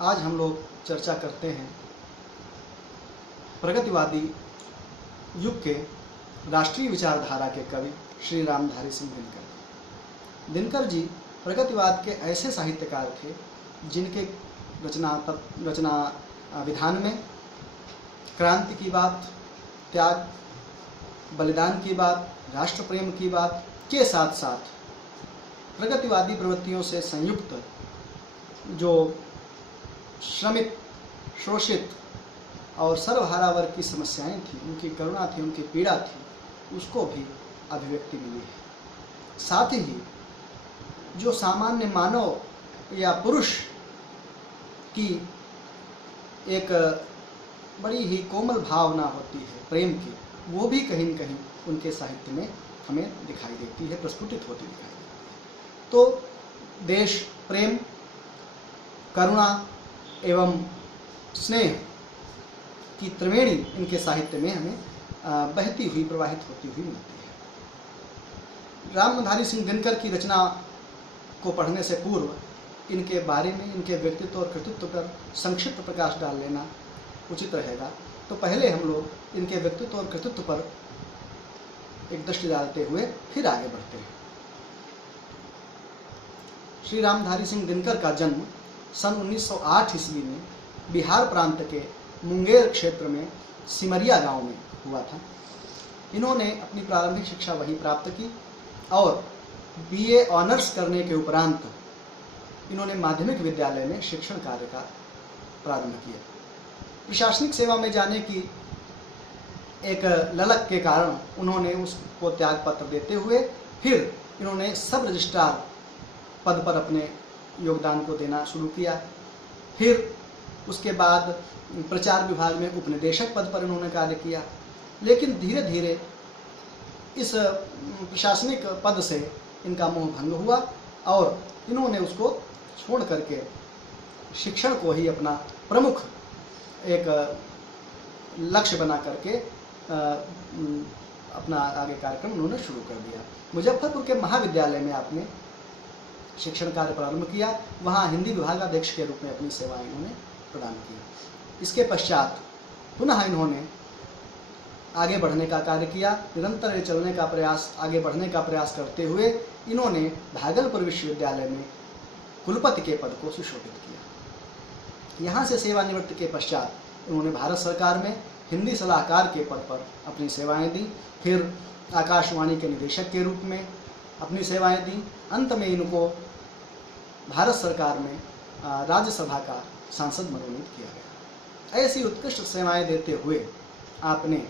आज हम लोग चर्चा करते हैं प्रगतिवादी युग के राष्ट्रीय विचारधारा के कवि श्री रामधारी सिंह दिनकर। दिनकर जी प्रगतिवाद के ऐसे साहित्यकार थे जिनके रचना विधान में क्रांति की बात, त्याग, बलिदान की बात, राष्ट्र प्रेम की बात के साथ साथ प्रगतिवादी प्रवृत्तियों से संयुक्त जो श्रमिक, शोषित और सर्वहारा वर्ग की समस्याएं थी, उनकी करुणा थी, उनकी पीड़ा थी, उसको भी अभिव्यक्ति मिली है। साथ ही जो सामान्य मानव या पुरुष की एक बड़ी ही कोमल भावना होती है प्रेम की, वो भी कहीं न कहीं उनके साहित्य में हमें दिखाई देती है, प्रस्फुटित होती दिखाई देती है। तो देश प्रेम, करुणा एवं स्नेह की त्रिवेणी इनके साहित्य में हमें बहती हुई, प्रवाहित होती हुई मिलती है। रामधारी सिंह दिनकर की रचना को पढ़ने से पूर्व इनके बारे में, इनके व्यक्तित्व और कृतित्व पर संक्षिप्त प्रकाश डाल लेना उचित रहेगा। तो पहले हम लोग इनके व्यक्तित्व और कृतित्व पर एक दृष्टि डालते हुए फिर आगे बढ़ते हैं। श्री रामधारी सिंह दिनकर का जन्म सन 1908 ईस्वी में बिहार प्रांत के मुंगेर क्षेत्र में सिमरिया गांव में हुआ था। इन्होंने अपनी प्रारंभिक शिक्षा वहीं प्राप्त की और बीए ऑनर्स करने के उपरांत इन्होंने माध्यमिक विद्यालय में शिक्षण कार्य का प्रारंभ किया। प्रशासनिक सेवा में जाने की एक ललक के कारण उन्होंने उसको त्याग पत्र देते हुए फिर इन्होंने सब रजिस्ट्रार पद पर अपने योगदान को देना शुरू किया। फिर उसके बाद प्रचार विभाग में उपनिदेशक पद पर इन्होंने कार्य किया। लेकिन धीरे धीरे इस प्रशासनिक पद से इनका मोह भंग हुआ और इन्होंने उसको छोड़ करके शिक्षण को ही अपना प्रमुख एक लक्ष्य बना करके अपना आगे कार्यक्रम उन्होंने शुरू कर दिया। मुजफ्फरपुर के महाविद्यालय में आपने शिक्षण कार्य प्रारंभ किया। वहाँ हिंदी विभागाध्यक्ष के रूप में अपनी सेवाएं इन्होंने प्रदान की। इसके पश्चात पुनः इन्होंने आगे बढ़ने का कार्य किया। निरंतर चलने का प्रयास, आगे बढ़ने का प्रयास करते हुए इन्होंने भागलपुर विश्वविद्यालय में कुलपति के पद को सुशोभित किया। यहाँ से सेवानिवृत्ति के पश्चात उन्होंने भारत सरकार में हिंदी सलाहकार के पद पर अपनी सेवाएं दी। फिर आकाशवाणी के निदेशक के रूप में अपनी सेवाएं दी। अंत में इनको भारत सरकार में राज्यसभा का सांसद मनोनीत किया गया। ऐसी उत्कृष्ट सेवाएं देते हुए आपने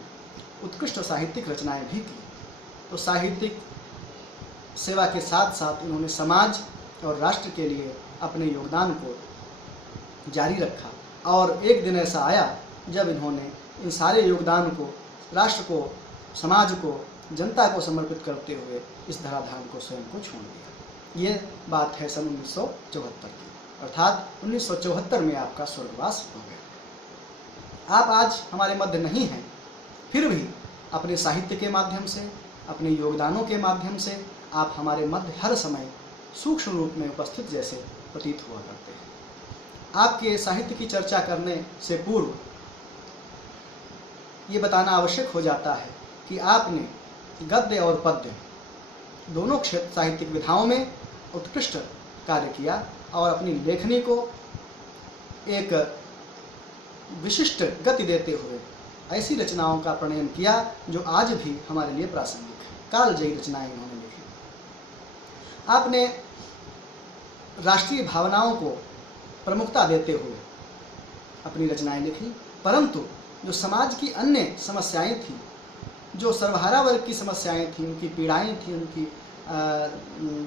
उत्कृष्ट साहित्यिक रचनाएं भी की। तो साहित्यिक सेवा के साथ साथ इन्होंने समाज और राष्ट्र के लिए अपने योगदान को जारी रखा और एक दिन ऐसा आया जब इन्होंने इन सारे योगदान को राष्ट्र को, समाज को, जनता को समर्पित करते हुए इस धराधाम को स्वयं को छोड़ दिया। ये बात है सन 1974 की, अर्थात 1974 में आपका स्वर्गवास हो गया। आप आज हमारे मध्य नहीं हैं, फिर भी अपने साहित्य के माध्यम से, अपने योगदानों के माध्यम से आप हमारे मध्य हर समय सूक्ष्म रूप में उपस्थित जैसे प्रतीत हुआ करते हैं। आपके साहित्य की चर्चा करने से पूर्व ये बताना आवश्यक हो जाता है कि आपने गद्य और पद्य दोनों क्षेत्र साहित्यिक विधाओं में उत्कृष्ट कार्य किया और अपनी लेखनी को एक विशिष्ट गति देते हुए ऐसी रचनाओं का प्रणयन किया जो आज भी हमारे लिए प्रासंगिक है। कालजयी रचनाएं इन्होंने लिखी। आपने राष्ट्रीय भावनाओं को प्रमुखता देते हुए अपनी रचनाएं लिखी, परंतु जो समाज की अन्य समस्याएं थी, जो सर्वहारा वर्ग की समस्याएं थी, उनकी पीड़ाएं थी, उनकी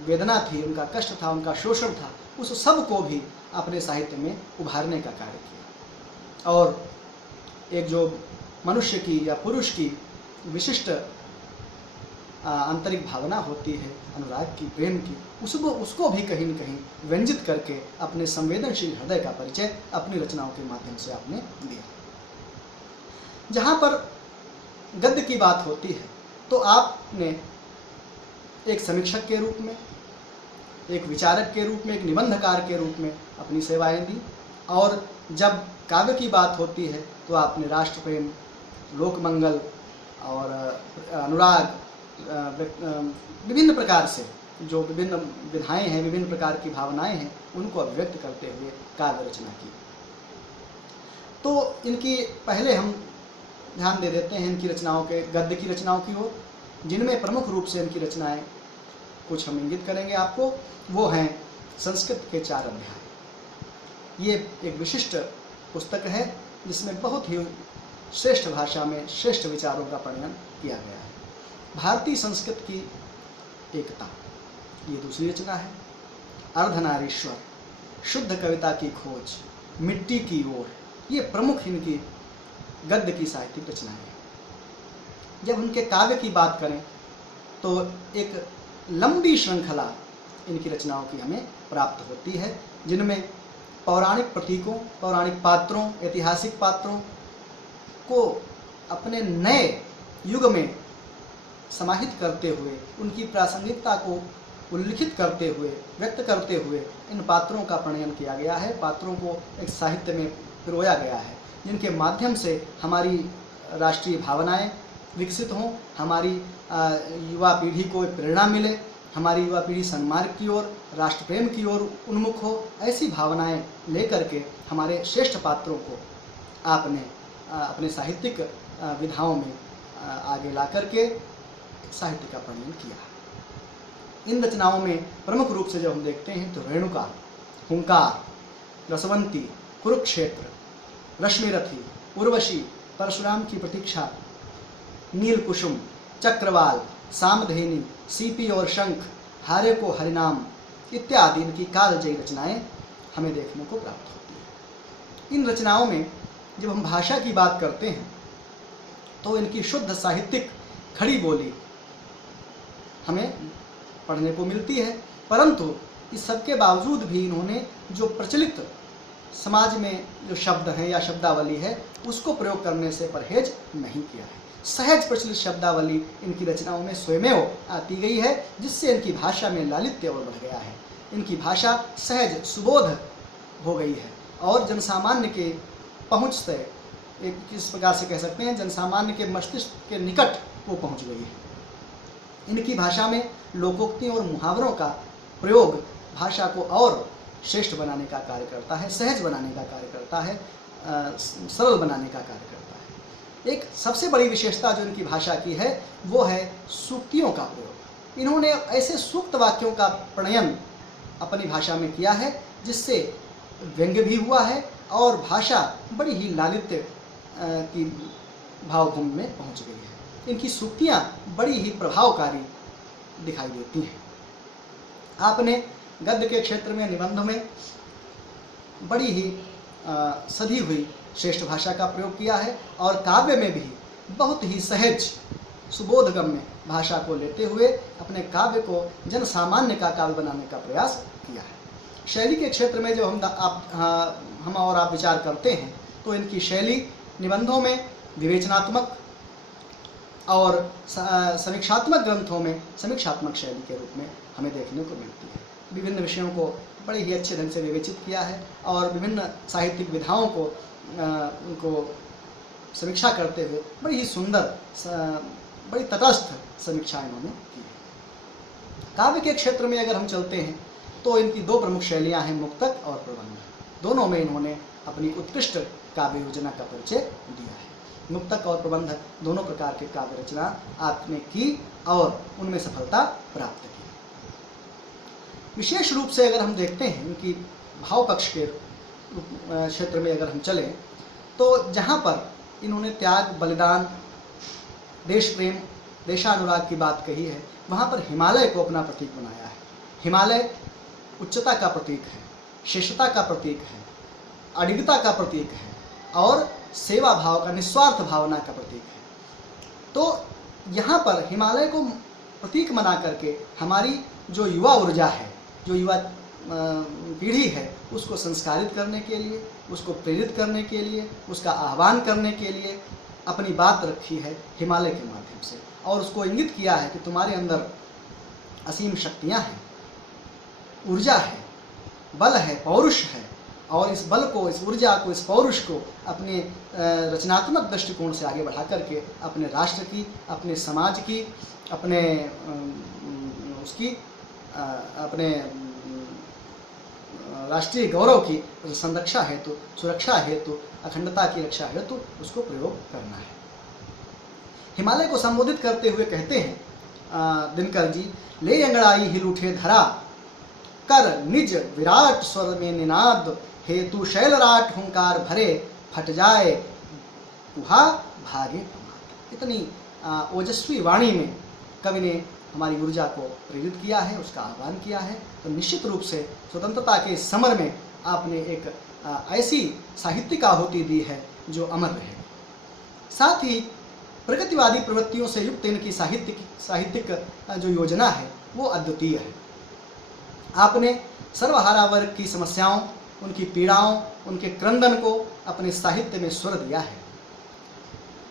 वेदना थी, उनका कष्ट था, उनका शोषण था, उस सब को भी अपने साहित्य में उभारने का कार्य किया। और एक जो मनुष्य की या पुरुष की विशिष्ट आंतरिक भावना होती है, अनुराग की, प्रेम की, उसको भी कहीं न कहीं व्यंजित करके अपने संवेदनशील हृदय का परिचय अपनी रचनाओं के माध्यम से आपने दिया। जहाँ पर गद्य की बात होती है तो आपने एक समीक्षक के रूप में, एक विचारक के रूप में, एक निबंधकार के रूप में अपनी सेवाएं दी। और जब काव्य की बात होती है तो आपने राष्ट्र प्रेम, लोक मंगल और अनुराग, विभिन्न प्रकार से जो विभिन्न विधाएं हैं, विभिन्न प्रकार की भावनाएं हैं, उनको अभिव्यक्त करते हुए काव्य रचना की। तो इनकी पहले हम ध्यान दे देते हैं इनकी रचनाओं के, गद्य की रचनाओं की ओर, जिनमें प्रमुख रूप से इनकी रचनाएं कुछ हम इंगित करेंगे आपको। वो हैं संस्कृत के 4 अध्याय। ये एक विशिष्ट पुस्तक है जिसमें बहुत ही श्रेष्ठ भाषा में श्रेष्ठ विचारों का वर्णन किया गया है। भारतीय संस्कृत की एकता, ये दूसरी रचना है। अर्धनारीश्वर, शुद्ध कविता की खोज, मिट्टी की ओर, ये प्रमुख इनकी गद्य की साहित्यिक रचनाएं हैं। जब उनके काव्य की बात करें तो एक लंबी श्रृंखला इनकी रचनाओं की हमें प्राप्त होती है, जिनमें पौराणिक प्रतीकों, पौराणिक पात्रों, ऐतिहासिक पात्रों को अपने नए युग में समाहित करते हुए, उनकी प्रासंगिकता को उल्लिखित करते हुए, व्यक्त करते हुए इन पात्रों का प्रणयन किया गया है, पात्रों को एक साहित्य में पिरोया गया है, जिनके माध्यम से हमारी राष्ट्रीय भावनाएं विकसित हों, हमारी युवा पीढ़ी को प्रेरणा मिले, हमारी युवा पीढ़ी सन्मार्ग की ओर, राष्ट्र प्रेम की ओर उन्मुख हो। ऐसी भावनाएं लेकर के हमारे श्रेष्ठ पात्रों को आपने अपने साहित्यिक विधाओं में आगे ला करके साहित्य का प्रणयन किया। इन रचनाओं में प्रमुख रूप से जब हम देखते हैं तो रेणुका, हुंकार, रसवंती, कुरुक्षेत्र, रश्मिरथी, उर्वशी, परशुराम की प्रतीक्षा, नील कुसुम, चक्रवाल, सामधेनी, सीपी और शंख, हारे को हरिनाम इत्यादि इनकी कालजयी रचनाएं हमें देखने को प्राप्त होती हैं। इन रचनाओं में जब हम भाषा की बात करते हैं तो इनकी शुद्ध साहित्यिक खड़ी बोली हमें पढ़ने को मिलती है, परंतु इस सबके बावजूद भी इन्होंने जो प्रचलित समाज में जो शब्द हैं या शब्दावली है उसको प्रयोग करने से परहेज नहीं किया है। सहज प्रचलित शब्दावली इनकी रचनाओं में स्वयमेव आती गई है, जिससे इनकी भाषा में लालित्य और बढ़ गया है। इनकी भाषा सहज सुबोध हो गई है और जनसामान्य के पहुँच से, एक किस प्रकार से कह सकते हैं, जनसामान्य के मस्तिष्क के निकट वो पहुँच गई है। इनकी भाषा में लोकोक्तियों और मुहावरों का प्रयोग भाषा को और श्रेष्ठ बनाने का कार्य करता है, सहज बनाने का कार्य करता है, सरल बनाने का कार्य करता है। एक सबसे बड़ी विशेषता जो इनकी भाषा की है वो है सूक्तियों का प्रयोग। इन्होंने ऐसे सूक्त वाक्यों का प्रणयन अपनी भाषा में किया है जिससे व्यंग्य भी हुआ है और भाषा बड़ी ही लालित्य की भावभूमि में पहुंच गई है। इनकी सूक्तियाँ बड़ी ही प्रभावकारी दिखाई देती हैं। आपने गद्य के क्षेत्र में, निबंध में बड़ी ही सधी हुई श्रेष्ठ भाषा का प्रयोग किया है और काव्य में भी बहुत ही सहज सुबोधगम्य भाषा को लेते हुए अपने काव्य को जन सामान्य का काव्य बनाने का प्रयास किया है। शैली के क्षेत्र में जब हम और आप विचार करते हैं तो इनकी शैली निबंधों में विवेचनात्मक और समीक्षात्मक ग्रंथों में समीक्षात्मक शैली के रूप में हमें देखने को मिलती है। विभिन्न विषयों को बड़े ही अच्छे ढंग से विवेचित किया है और विभिन्न साहित्यिक विधाओं को उनको समीक्षा करते हुए बड़ी ही सुंदर, बड़ी तटस्थ समीक्षा इन्होंने की है। काव्य के क्षेत्र में अगर हम चलते हैं तो इनकी दो प्रमुख शैलियां हैं, मुक्तक और प्रबंध। दोनों में इन्होंने अपनी उत्कृष्ट काव्य योजना का परिचय दिया है। मुक्तक और प्रबंध दोनों प्रकार के काव्य रचना आपने की और उनमें सफलता प्राप्त की। विशेष रूप से अगर हम देखते हैं इनकी भाव पक्ष के क्षेत्र में अगर हम चलें तो जहाँ पर इन्होंने त्याग, बलिदान, देश प्रेम, देशानुराग की बात कही है, वहाँ पर हिमालय को अपना प्रतीक बनाया है। हिमालय उच्चता का प्रतीक है, श्रेष्ठता का प्रतीक है, अडिगता का प्रतीक है और सेवा भाव का, निस्वार्थ भावना का प्रतीक है। तो यहाँ पर हिमालय को प्रतीक बना करके हमारी जो युवा ऊर्जा है, जो युवा पीढ़ी है, उसको संस्कारित करने के लिए, उसको प्रेरित करने के लिए, उसका आह्वान करने के लिए अपनी बात रखी है हिमालय के माध्यम से और उसको इंगित किया है कि तुम्हारे अंदर असीम शक्तियाँ हैं, ऊर्जा है, बल है, पौरुष है और इस बल को, इस ऊर्जा को, इस पौरुष को अपने रचनात्मक दृष्टिकोण से आगे बढ़ा करके अपने राष्ट्र की, अपने समाज की, अपने अपने राष्ट्रीय गौरव की संरक्षा हेतु, सुरक्षा हेतु, अखंडता की रक्षा हेतु उसको प्रयोग करना है। हिमालय को संबोधित करते हुए कहते हैं दिनकर जी, ले अंगड़ाई हिल उठे धरा, कर निज विराट स्वर में निनाद, हेतु शैलराट हुंकार भरे, फट जाए कुहा भागे प्रमाद। इतनी ओजस्वी वाणी में कवि ने हमारी ऊर्जा को प्रेरित किया है, उसका आह्वान किया है। तो निश्चित रूप से स्वतंत्रता के समर में आपने एक ऐसी साहित्यिक आहुति दी है जो अमर रहेगी। साथ ही प्रगतिवादी प्रवृत्तियों से युक्त इनकी साहित्यिक जो योजना है वो अद्वितीय है। आपने सर्वहारा वर्ग की समस्याओं, उनकी पीड़ाओं, उनके क्रंदन को अपने साहित्य में स्वर दिया है।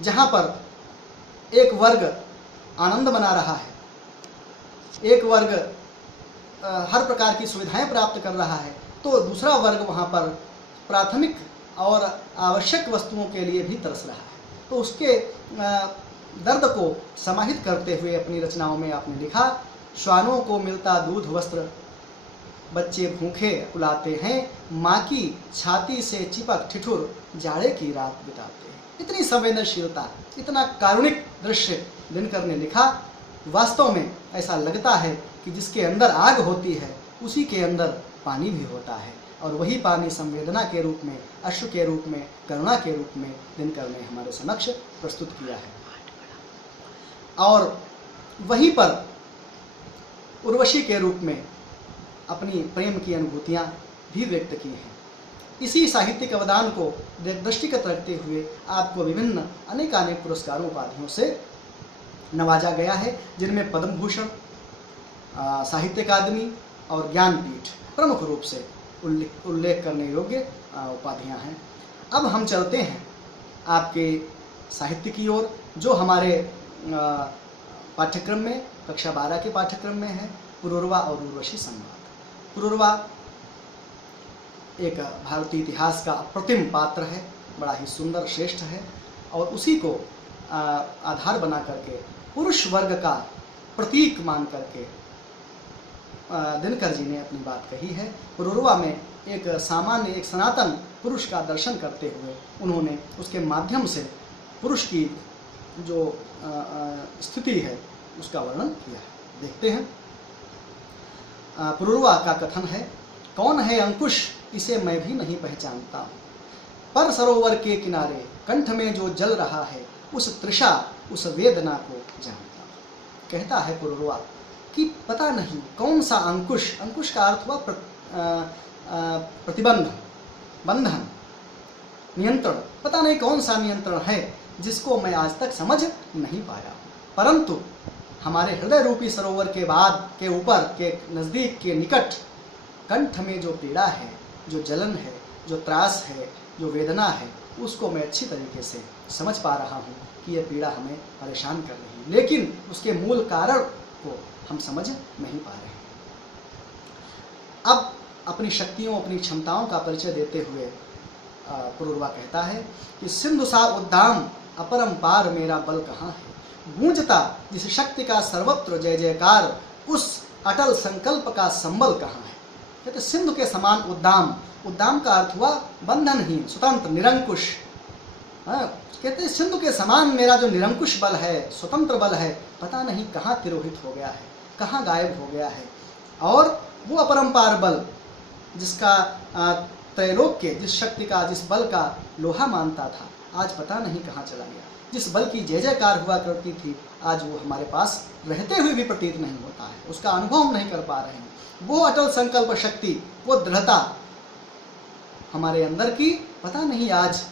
जहाँ पर एक वर्ग आनंद मना रहा है, एक वर्ग हर प्रकार की सुविधाएं प्राप्त कर रहा है, तो दूसरा वर्ग वहाँ पर प्राथमिक और आवश्यक वस्तुओं के लिए भी तरस रहा है। तो उसके दर्द को समाहित करते हुए अपनी रचनाओं में आपने लिखा, श्वानों को मिलता दूध वस्त्र, बच्चे भूखे उलाते हैं, माँ की छाती से चिपक ठिठुर जाड़े की रात बिताते हैं। इतनी संवेदनशीलता, इतना कारुणिक दृश्य दिनकर ने लिखा। वास्तव में ऐसा लगता है कि जिसके अंदर आग होती है उसी के अंदर पानी भी होता है, और वही पानी संवेदना के रूप में, अश्रु के रूप में, करुणा के रूप में दिनकर ने हमारे समक्ष प्रस्तुत किया है। और वहीं पर उर्वशी के रूप में अपनी प्रेम की अनुभूतियाँ भी व्यक्त की हैं। इसी साहित्यिक अवदान को दृष्टिगत रखते हुए आपको विभिन्न अनेकानेक पुरस्कारों उपाधियों से नवाजा गया है, जिनमें पद्म भूषण, साहित्य अकादमी और ज्ञानपीठ प्रमुख रूप से उल्लेख करने योग्य उपाधियां हैं। अब हम चलते हैं आपके साहित्य की ओर, जो हमारे पाठ्यक्रम में, कक्षा 12 के पाठ्यक्रम में है, पुरूरवा और उर्वशी संवाद। पुरूरवा एक भारतीय इतिहास का अप्रतिम पात्र है, बड़ा ही सुंदर, श्रेष्ठ है, और उसी को आधार बना करके पुरुष वर्ग का प्रतीक मान करके दिनकर जी ने अपनी बात कही है। पुरूरवा में एक सामान्य, एक सनातन पुरुष का दर्शन करते हुए उन्होंने उसके माध्यम से पुरुष की जो स्थिति है उसका वर्णन किया है। देखते हैं। पुरूरवा का कथन है, कौन है अंकुश इसे मैं भी नहीं पहचानता हूँ, पर सरोवर के किनारे कंठ में जो जल रहा है उस तृषा, उस वेदना को जानता हूँ। कहता है पुरूरवा कि पता नहीं कौन सा अंकुश, अंकुश का अर्थ हुआ प्रतिबंध, बंधन, नियंत्रण, पता नहीं कौन सा नियंत्रण है जिसको मैं आज तक समझ नहीं पाया हूँ। परंतु हमारे हृदय रूपी सरोवर के बाद, के ऊपर, के नज़दीक, के निकट कंठ में जो पीड़ा है, जो जलन है, जो त्रास है, जो वेदना है, उसको मैं अच्छी तरीके से समझ पा रहा हूँ कि यह पीड़ा हमें परेशान कर रही है, लेकिन उसके मूल कारण को हम समझ नहीं पा रहे हैं। अब अपनी शक्तियों, अपनी क्षमताओं का परिचय देते हुए पुरूरवा कहता है कि सिंधु सा उद्दाम अपरंपार मेरा बल कहाँ है, गूंजता जिस शक्ति का सर्वत्र जय जयकार, उस अटल संकल्प का संबल कहाँ है। कहते सिंधु के समान उद्दाम, उद्दाम का अर्थ हुआ बंधनहीन, स्वतंत्र, निरंकुश। कहते सिंधु के समान मेरा जो निरंकुश बल है, स्वतंत्र बल है, पता नहीं कहाँ तिरोहित हो गया है, कहाँ गायब हो गया है। और वो अपरंपार बल जिसका त्रैलोक्य, जिस शक्ति का, जिस बल का लोहा मानता था, आज पता नहीं कहाँ चला गया। जिस बल की जय जयकार हुआ करती थी, आज वो हमारे पास रहते हुए भी प्रतीत नहीं होता है, उसका अनुभव हम नहीं कर पा रहे हैं। वो अटल संकल्प शक्ति, वो दृढ़ता हमारे अंदर की पता नहीं आज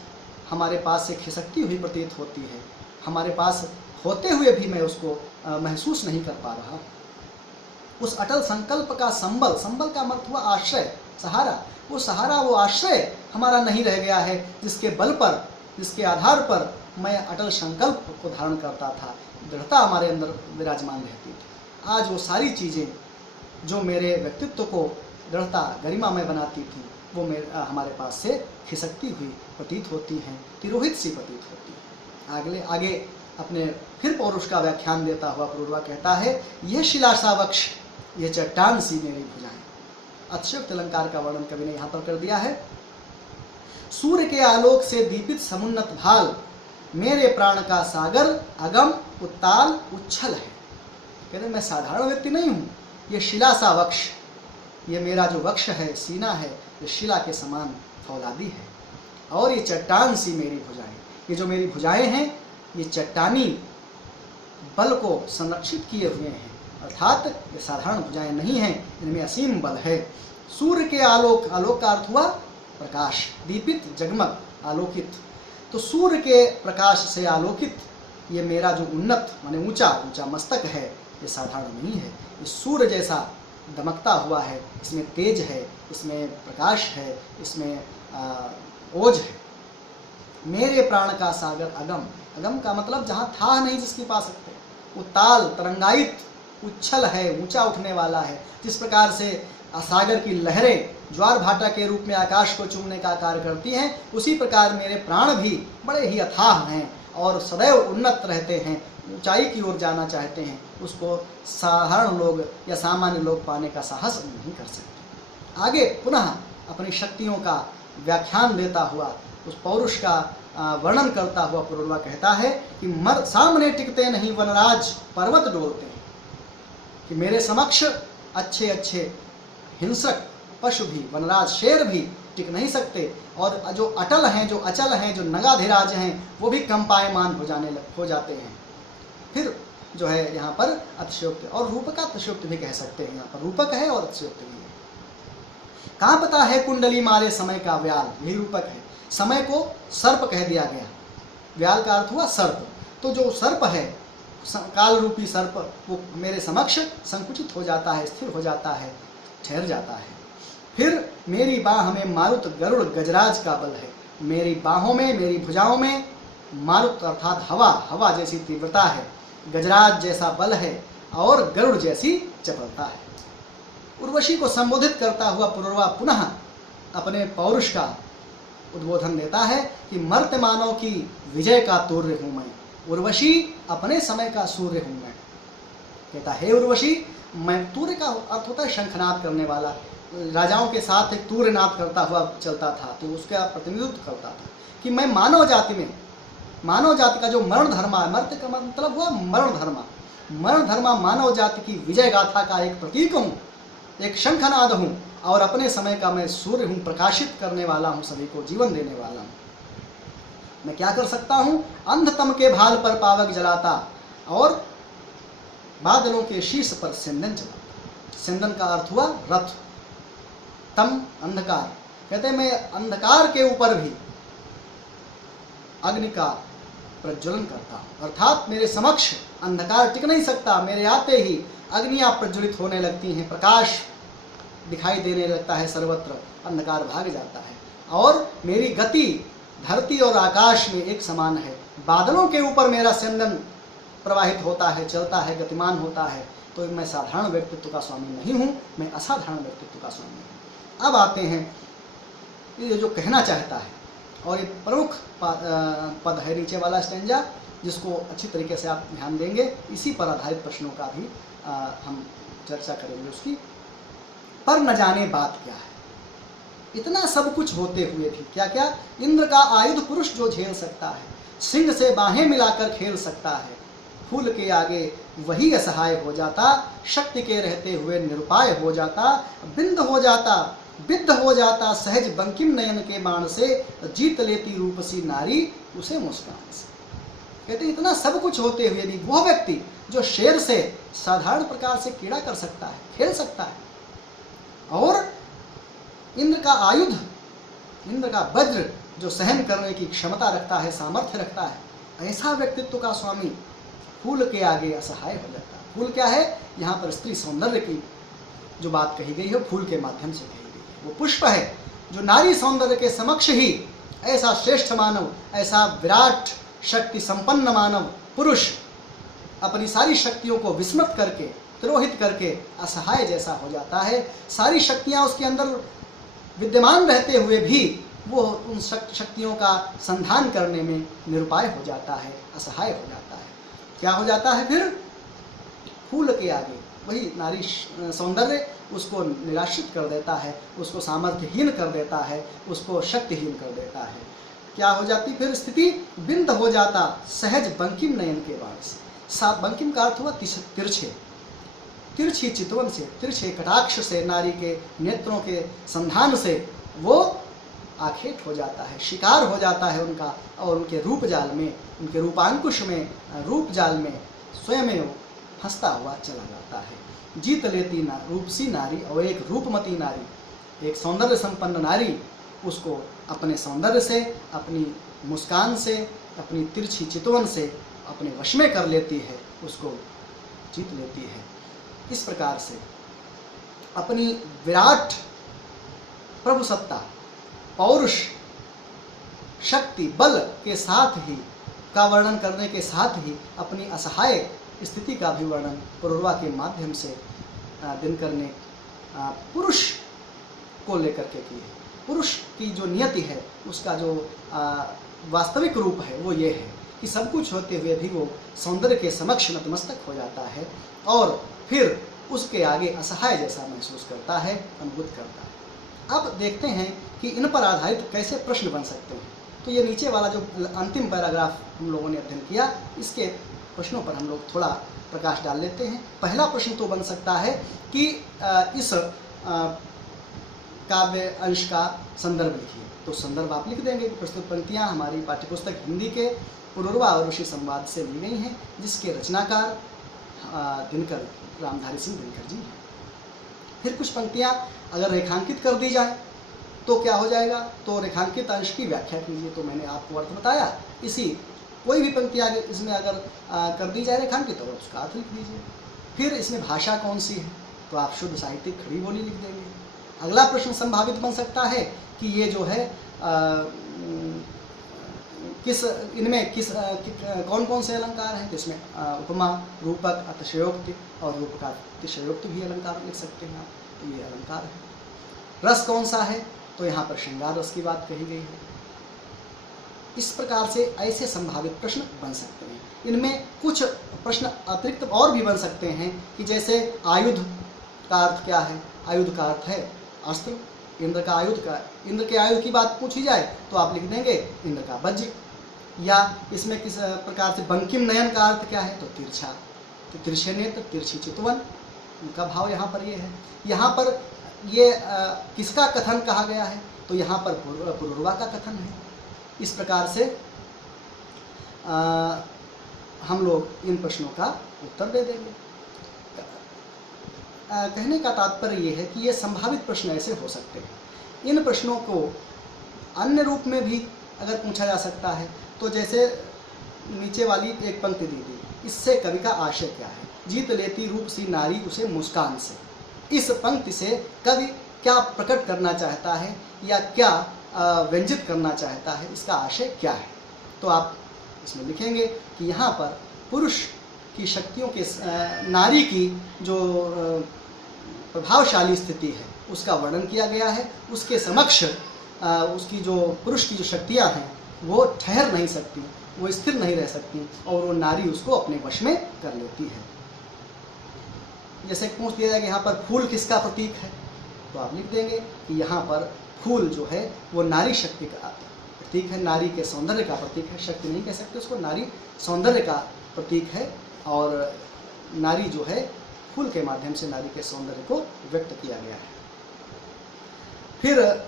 हमारे पास से खिसकती हुई प्रतीत होती है। हमारे पास होते हुए भी मैं उसको महसूस नहीं कर पा रहा। उस अटल संकल्प का संबल, संबल का अर्थ हुआ आश्रय, सहारा, वो सहारा, वो आश्रय हमारा नहीं रह गया है, जिसके बल पर, जिसके आधार पर मैं अटल संकल्प को धारण करता था, दृढ़ता हमारे अंदर विराजमान रहती थी। आज वो सारी चीज़ें जो मेरे व्यक्तित्व को दृढ़ता, गरिमामय बनाती थी, वो हमारे पास से खिसकती हुई प्रतीत होती हैं, तिरोहित सी प्रतीत होती हैं। आगे अपने फिर पौरुष का व्याख्यान देता हुआ पुरुरवा कहता है, यह शिलासा वक्ष, यह चट्टान सी मेरी भुजाएं। अतिशयोक्त अलंकार का वर्णन कवि ने यहाँ पर कर दिया है। सूर्य के आलोक से दीपित समुन्नत भाल, मेरे प्राण का सागर अगम उत्ताल उच्छल है। कहते मैं साधारण व्यक्ति नहीं हूँ, ये शिला सा वक्ष, ये मेरा जो वक्ष है, सीना है, ये शिला के समान फौलादी है। और ये चट्टान सी मेरी भुजाएं, ये जो मेरी भुजाएं हैं ये चट्टानी बल को संरक्षित किए हुए हैं, अर्थात ये साधारण भुजाएं नहीं हैं, इनमें असीम बल है। सूर्य के आलोक, आलोक का अर्थ हुआ प्रकाश, दीपित जगमग आलोकित, तो सूर्य के प्रकाश से आलोकित ये मेरा जो उन्नत माने ऊंचा ऊंचा मस्तक है, ये साधारण नहीं है। ये सूर्य जैसा दमकता हुआ है, इसमें तेज है, इसमें प्रकाश है, इसमें ओज है। मेरे प्राण का सागर अगम, अगम का मतलब जहाँ था नहीं जिसकी पा सकते। उत्ताल तरंगायित, उच्छल है, ऊंचा उठने वाला है। जिस प्रकार से सागर की लहरें ज्वार भाटा के रूप में आकाश को चूमने का कार्य करती हैं, उसी प्रकार मेरे प्राण भी बड़े ही अथाह हैं और सदैव उन्नत रहते हैं, ऊंचाई की ओर जाना चाहते हैं। उसको साधारण लोग या सामान्य लोग पाने का साहस नहीं कर सकते। आगे पुनः अपनी शक्तियों का व्याख्यान देता हुआ, उस पौरुष का वर्णन करता हुआ पुरुरवा कहता है कि सामने टिकते नहीं वनराज पर्वत डोलते हैं, कि मेरे समक्ष अच्छे अच्छे हिंसक पशु भी, वनराज शेर भी टिक नहीं सकते, और जो अटल हैं, जो अचल हैं, जो नगाधिराज हैं, वो भी कंपायमान हो जाते हैं। फिर जो है यहाँ पर अतिशयोक्त और रूपक अतिशयोक्त भी कह सकते हैं। यहाँ पर रूपक है और अतिशयोक्त भी है। कहाँ पता है कुंडली मारे समय का व्याल, यही रूपक है। समय को सर्प कह दिया गया, व्याल का अर्थ हुआ सर्प। तो जो सर्प है, काल रूपी सर्प, वो मेरे समक्ष संकुचित हो जाता है, स्थिर हो जाता है, ठहर जाता है। फिर मेरी बाह में मारुत गरुड़ गजराज का बल है। मेरी बाहों में, मेरी भुजाओं में मारुत अर्थात हवा, हवा जैसी तीव्रता है, गजराज जैसा बल है और गरुड़ जैसी चपलता है। उर्वशी को संबोधित करता हुआ पुरुरवा पुनः अपने पौरुष का उद्बोधन देता है कि मर्त्य मानव की विजय का तूर्य हूं मैं, उर्वशी अपने समय का सूर्य हूं मैं। कहता है उर्वशी, मैं, तूर्य का अर्थ होता है शंखनाद करने वाला, राजाओं के साथ एक तूर्यनाद करता हुआ चलता था, तो उसका प्रतिनिधित्व करता था कि मैं मानव जाति में, मानव जाति का जो मरण धर्मा है, मर्त्य का मतलब हुआ मरण धर्मा, मरण धर्मा मानव जाति की विजय गाथा का एक प्रतीक हूँ, एक शंखनाद हूँ, और अपने समय का मैं सूर्य हूँ, प्रकाशित करने वाला हूँ, सभी को जीवन देने वाला हूँ। मैं क्या कर सकता हूँ? अंधतम के भाल पर पावक जलाता और बादलों के शीर्ष पर सिंदन चलाता। सिंदन का अर्थ हुआ रथ, तम अंधकार। कहते हैं मैं अंधकार के ऊपर भी अग्नि का प्रज्वलन करता हूँ, अर्थात मेरे समक्ष अंधकार टिक नहीं सकता। मेरे आते ही अग्नियां प्रज्वलित होने लगती हैं, प्रकाश दिखाई देने लगता है, सर्वत्र अंधकार भाग जाता है। और मेरी गति धरती और आकाश में एक समान है। बादलों के ऊपर मेरा सिंदन प्रवाहित होता है, चलता है, गतिमान होता है। तो मैं साधारण व्यक्तित्व का स्वामी नहीं हूँ, मैं असाधारण व्यक्तित्व का स्वामी हूँ। अब आते हैं ये जो कहना चाहता है, और ये प्रमुख पद है नीचे वाला स्टेंजा, जिसको अच्छी तरीके से आप ध्यान देंगे। इसी पर आधारित प्रश्नों का भी हम चर्चा करेंगे उसकी। पर न जाने बात क्या है, इतना सब कुछ होते हुए भी क्या क्या, इंद्र का आयुध पुरुष जो झेल सकता है, सिंह से बाहें मिलाकर खेल सकता है, फूल के आगे वही असहाय हो जाता, शक्ति के रहते हुए निरुपाय हो जाता, बिंद हो जाता, विद्ध हो जाता, सहज बंकिम नयन के बाण से जीत लेती रूप सी नारी उसे मुस्कान से। कहते इतना सब कुछ होते हुए भी वह व्यक्ति जो शेर से साधारण प्रकार से क्रीड़ा कर सकता है, खेल सकता है, और इंद्र का आयुध, इंद्र का वज्र जो सहन करने की क्षमता रखता है, सामर्थ्य रखता है, ऐसा व्यक्तित्व का स्वामी फूल के आगे असहाय हो जाता है। फूल क्या है? यहाँ पर स्त्री सौंदर्य की जो बात कही गई है फूल के माध्यम से कही गई है। वो पुष्प है जो नारी सौंदर्य के समक्ष ही ऐसा श्रेष्ठ मानव, ऐसा विराट शक्ति संपन्न मानव पुरुष अपनी सारी शक्तियों को विस्मृत करके, तिरोहित करके असहाय जैसा हो जाता है। सारी शक्तियाँ उसके अंदर विद्यमान रहते हुए भी वो उन शक्तियों का संधान करने में निरुपाय हो जाता है, असहाय हो जाता है। क्या हो जाता है फिर? फूल के आगे वही नारी सौंदर्य उसको निराश्रित कर देता है, उसको सामर्थ्यहीन कर देता है, उसको शक्तिहीन कर देता है। क्या हो जाती फिर स्थिति? बिंद हो जाता सहज बंकिम नयन के बाण से। बंकिम का अर्थ हुआ तिरछे, तिरछी चितवन से, तिरछे कटाक्ष से, नारी के नेत्रों के संधान से वो आखेट हो जाता है, शिकार हो जाता है उनका, और उनके रूप जाल में, उनके रूपांकुश में, रूप जाल में स्वयं फंसता हुआ चला जाता है। जीत लेती रूपसी नारी, और एक रूपमती नारी, एक सौंदर्य संपन्न नारी उसको अपने सौंदर्य से, अपनी मुस्कान से, अपनी तिरछी चितवन से अपने वश में कर लेती है, उसको जीत लेती है। इस प्रकार से अपनी विराट प्रभुसत्ता, पौरुष, शक्ति, बल के साथ ही का वर्णन करने के साथ ही अपनी असहाय स्थिति का भी वर्णन पुरुरवा के माध्यम से दिनकर ने पुरुष को लेकर के किए। पुरुष की जो नियति है, उसका जो वास्तविक रूप है वो ये है कि सब कुछ होते हुए भी वो सौंदर्य के समक्ष नतमस्तक हो जाता है और फिर उसके आगे असहाय जैसा महसूस करता है, अनुभूत करता है। अब देखते हैं कि इन पर आधारित कैसे प्रश्न बन सकते हैं। तो ये नीचे वाला जो अंतिम पैराग्राफ हम लोगों ने अध्ययन किया, इसके प्रश्नों पर हम लोग थोड़ा प्रकाश डाल लेते हैं। पहला प्रश्न तो बन सकता है कि इस काव्य अंश का संदर्भ लिखिए। तो संदर्भ आप लिख देंगे कि प्रस्तुत पंक्तियाँ हमारी पाठ्यपुस्तक हिंदी के पुरुरवा और ऋषि संवाद से ली गई हैं, जिसके रचनाकार दिनकर, रामधारी सिंह दिनकर जी हैं। फिर कुछ पंक्तियाँ अगर रेखांकित कर दी जाए तो क्या हो जाएगा? तो रेखांकित अंश की व्याख्या कीजिए। तो मैंने आपको अर्थ बताया, इसी कोई भी पंक्ति आगे इसमें अगर कर दी जाए रेखांकित, तो उसका अर्थ लिख दीजिए। फिर इसमें भाषा कौन सी है? तो आप शुद्ध साहित्यिक खड़ी बोली लिख देंगे। अगला प्रश्न संभावित बन सकता है कि ये जो है कौन कौन से अलंकार हैं? तो इसमें उपमा, रूपक, अतिशयोक्ति और रूपक अतिशयोक्ति भी अलंकार लिख सकते हैं आप। तो ये अलंकार है। रस कौन सा है? तो यहाँ पर श्रृंगार रस की बात कही गई है। इस प्रकार से ऐसे संभावित प्रश्न बन सकते हैं। इनमें कुछ प्रश्न अतिरिक्त और भी बन सकते हैं कि जैसे आयुध का अर्थ क्या है? आयुध का अर्थ है अस्त्र। इंद्र का आयुध का, इंद्र के आयुध की बात पूछी जाए तो आप लिख देंगे इंद्र का वज्र। या इसमें किस प्रकार से बंकिम नयन का अर्थ क्या है? तो तिरछा, तो तिरछे नेत्र, तिरछी चितवन, उनका भाव यहाँ पर ये है। यहाँ पर ये किसका कथन कहा गया है? तो यहाँ पर पुरुरवा का कथन है। इस प्रकार से हम लोग इन प्रश्नों का उत्तर दे देंगे। कहने का तात्पर्य ये है कि ये संभावित प्रश्न ऐसे हो सकते हैं। इन प्रश्नों को अन्य रूप में भी अगर पूछा जा सकता है, तो जैसे नीचे वाली एक पंक्ति दी थी, इससे कवि का आशय क्या है? जीत लेती रूप सी नारी उसे मुस्कान से। इस पंक्ति से कवि क्या प्रकट करना चाहता है या क्या व्यंजित करना चाहता है, इसका आशय क्या है? तो आप इसमें लिखेंगे कि यहाँ पर पुरुष की शक्तियों के, नारी की जो प्रभावशाली स्थिति है उसका वर्णन किया गया है। उसके समक्ष उसकी जो पुरुष की जो शक्तियाँ हैं वो ठहर नहीं सकती, वो स्थिर नहीं रह सकती और वो नारी उसको अपने वश में कर लेती है। जैसे पूछ दिया जाए कि यहाँ पर फूल किसका प्रतीक है? तो आप लिख देंगे कि यहाँ पर फूल जो है वो नारी शक्ति का प्रतीक है, नारी के सौंदर्य का प्रतीक है। शक्ति नहीं कह सकते उसको, नारी सौंदर्य का प्रतीक है और नारी जो है फूल के माध्यम से नारी के सौंदर्य को व्यक्त किया गया है। फिर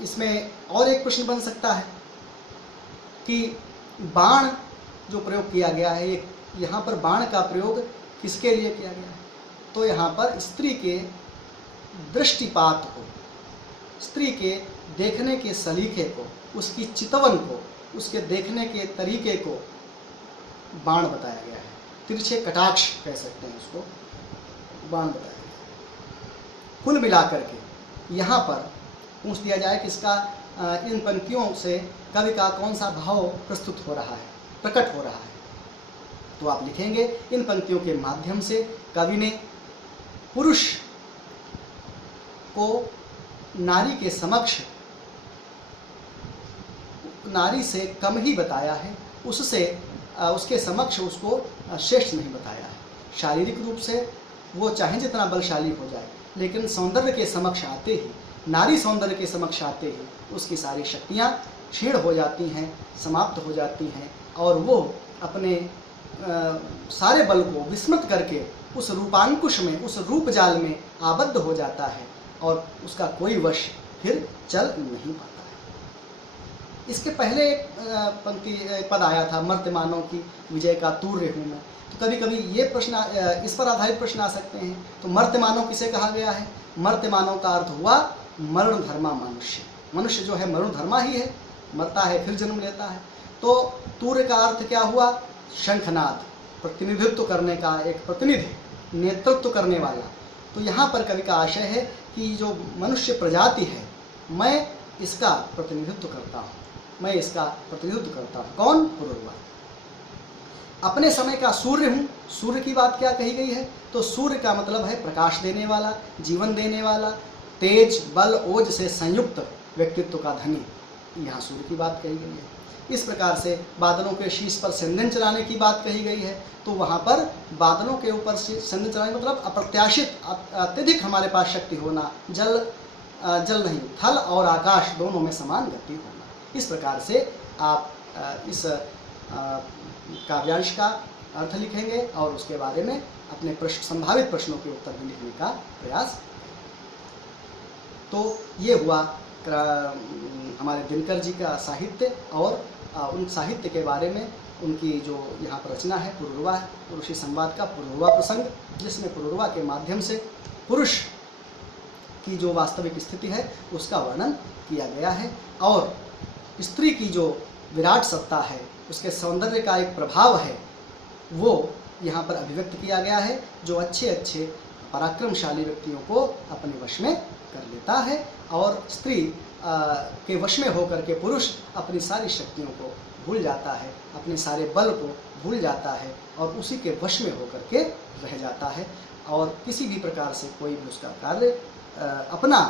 इसमें और एक प्रश्न बन सकता है कि बाण जो प्रयोग किया गया है, यहाँ पर बाण का प्रयोग किसके लिए किया गया है? तो यहाँ पर स्त्री के दृष्टिपात को, स्त्री के देखने के सलीके को, उसकी चितवन को, उसके देखने के तरीके को बाण बताया गया है। तिरछे कटाक्ष कह सकते हैं उसको, बाण बताया गया है। कुल मिलाकर के यहाँ पर पूछ दिया जाए कि इसका इन पंक्तियों से कवि का कौन सा भाव प्रस्तुत हो रहा है, प्रकट हो रहा है, तो आप लिखेंगे इन पंक्तियों के माध्यम से कवि ने पुरुष को नारी के समक्ष नारी से कम ही बताया है, उसके समक्ष उसको श्रेष्ठ नहीं बताया है। शारीरिक रूप से वो चाहे जितना बलशाली हो जाए, लेकिन सौंदर्य के समक्ष आते ही, नारी सौंदर्य के समक्ष आते ही उसकी सारी शक्तियाँ क्षीण हो जाती हैं, समाप्त हो जाती हैं, और वो अपने सारे बल को विस्मृत करके उस रूपांकुश में, उस रूप जाल में आबद्ध हो जाता है और उसका कोई वश फिर चल नहीं पाता है। इसके पहले एक पद आया था, मर्त्यमानों की विजय का तूर्य हूँ मैं। तो कभी कभी ये प्रश्न, इस पर आधारित प्रश्न आ सकते हैं। तो मर्त्यमानव किसे कहा गया है? मर्त्यमानव का अर्थ हुआ मरण धर्मा मनुष्य। मनुष्य जो है मरण धर्मा ही है, मरता है फिर जन्म लेता है। तो तूर्य का अर्थ क्या हुआ? शंखनाद, प्रतिनिधित्व करने का एक प्रतिनिधि, नेतृत्व करने वाला। तो यहाँ पर कवि का आशय है कि जो मनुष्य प्रजाति है, मैं इसका प्रतिनिधित्व करता हूँ, मैं इसका प्रतिनिधित्व करता हूँ। कौन? पुरुरवा। अपने समय का सूर्य हूँ। सूर्य की बात क्या कही गई है? तो सूर्य का मतलब है प्रकाश देने वाला, जीवन देने वाला, तेज बल ओज से संयुक्त व्यक्तित्व का धनी। यहाँ सूर्य की बात कही गई है। इस प्रकार से बादलों के शीश पर संदन चलाने की बात कही गई है। तो वहाँ पर बादलों के ऊपर संदन चलाने मतलब अप्रत्याशित, अत्यधिक हमारे पास शक्ति होना, जल नहीं, थल और आकाश दोनों में समान गति होना। इस प्रकार से आप इस काव्यांश का अर्थ लिखेंगे और उसके बारे में अपने संभावित प्रश्नों के उत्तर भी लिखने का प्रयास। तो ये हुआ हमारे दिनकर जी का साहित्य और उन साहित्य के बारे में उनकी जो यहाँ पर रचना है पुरुरवा, पुरुषी संवाद का पुरुरवा प्रसंग, जिसमें पुरुरवा के माध्यम से पुरुष की जो वास्तविक स्थिति है उसका वर्णन किया गया है, और स्त्री की जो विराट सत्ता है, उसके सौंदर्य का एक प्रभाव है, वो यहाँ पर अभिव्यक्त किया गया है, जो अच्छे अच्छे पराक्रमशाली व्यक्तियों को अपने वश में कर लेता है, और स्त्री के वश में होकर के पुरुष अपनी सारी शक्तियों को भूल जाता है, अपने सारे बल को भूल जाता है और उसी के वश में होकर के रह जाता है, और किसी भी प्रकार से कोई भी उसका कार्य अपना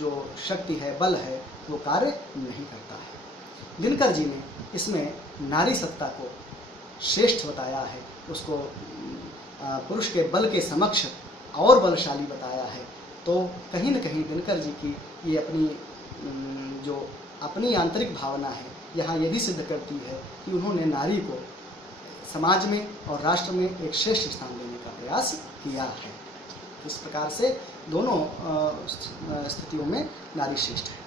जो शक्ति है, बल है, वो कार्य नहीं करता है। दिनकर जी ने इसमें नारी सत्ता को श्रेष्ठ बताया है, उसको पुरुष के बल के समक्ष और बलशाली बताया है। तो कहीं न कहीं दिनकर जी की ये अपनी आंतरिक भावना है, यहाँ ये भी सिद्ध करती है कि उन्होंने नारी को समाज में और राष्ट्र में एक श्रेष्ठ स्थान देने का प्रयास किया है। इस प्रकार से दोनों स्थितियों में नारी श्रेष्ठ है।